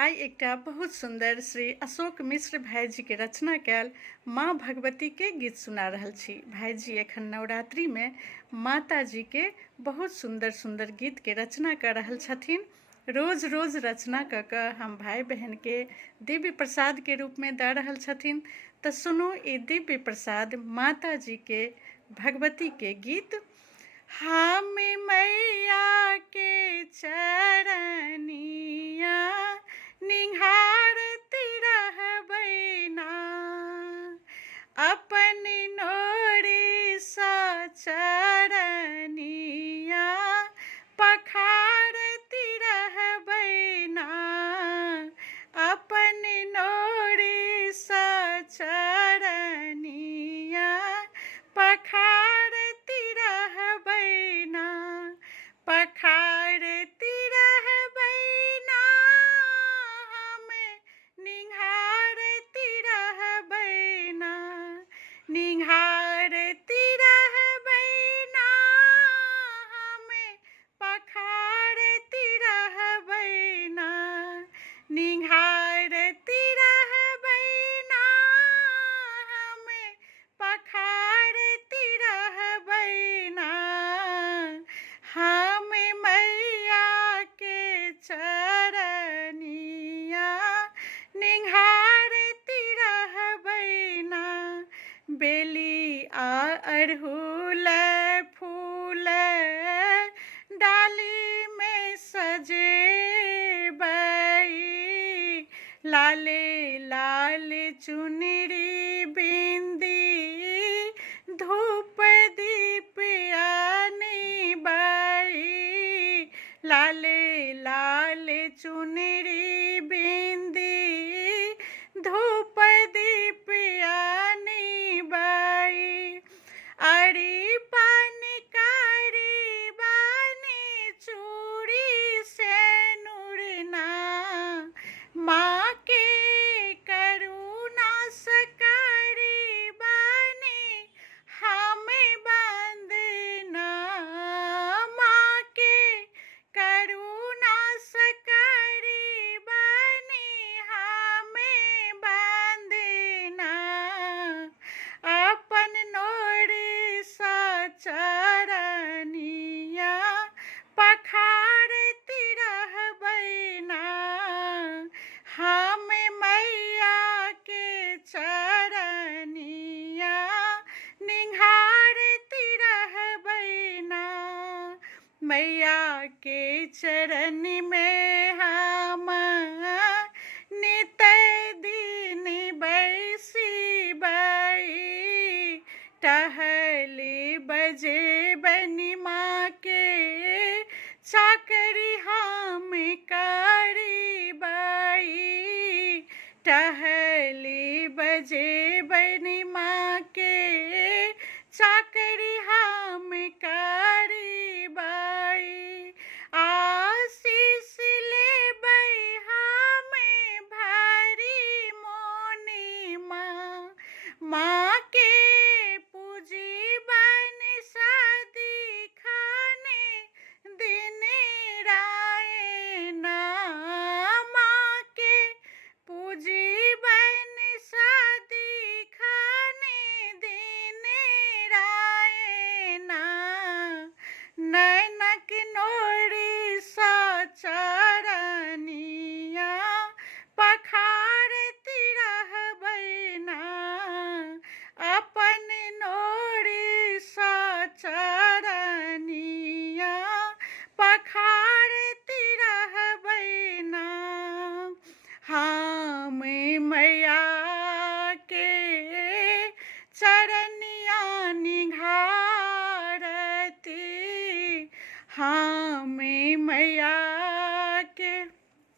आई एकटा बहुत सुंदर श्री अशोक मिश्र भाईजी के रचना कैल माँ भगवती के गीत सुना रहल छी। भाईजी एखन नवरात्रि में माता जी के बहुत सुंदर सुंदर गीत के रचना कर रहल छथिन। रोज रोज रचना क हम भाई बहन के दिव्य प्रसाद के रूप में दे रहल छथिन। तो सुनो ये दिव्य प्रसाद माता जी के भगवती के गीत। हम मैया के चरनिया निहारती रहबै ना, अपन नोरी सा चरनिया पखारती रहबै ना, अपन नोरी सा चरनिया पखारती रहबै ना, पखारती रहबै ना, हम निहारती रहबै ना, निहारती रहबै ना, हम पखारती रहबै ना, निहारती रहबै ना, हम पखारती रहबै ना। हम मैया के चरनिया निहारती रहबै ना, बेली आ अड़हुल फूल डाली में सजेबै, लाले लाल चुनरी बिंदी धूप दीप आनिबै, लाले लाल चुनरी बिंदी धूप दीप आनिबै, अरी पान कारी बानी चूड़ी सेनुरना, माँ के करुणा सकरी बानी हमें बंदना, माँ के करुणा सकरी बानी हमें बंदना, अपन नोरी सा चरनिया पखारती रहबै ना, हम मैया के चरनिया निहारती रहबै ना, मैया के चरण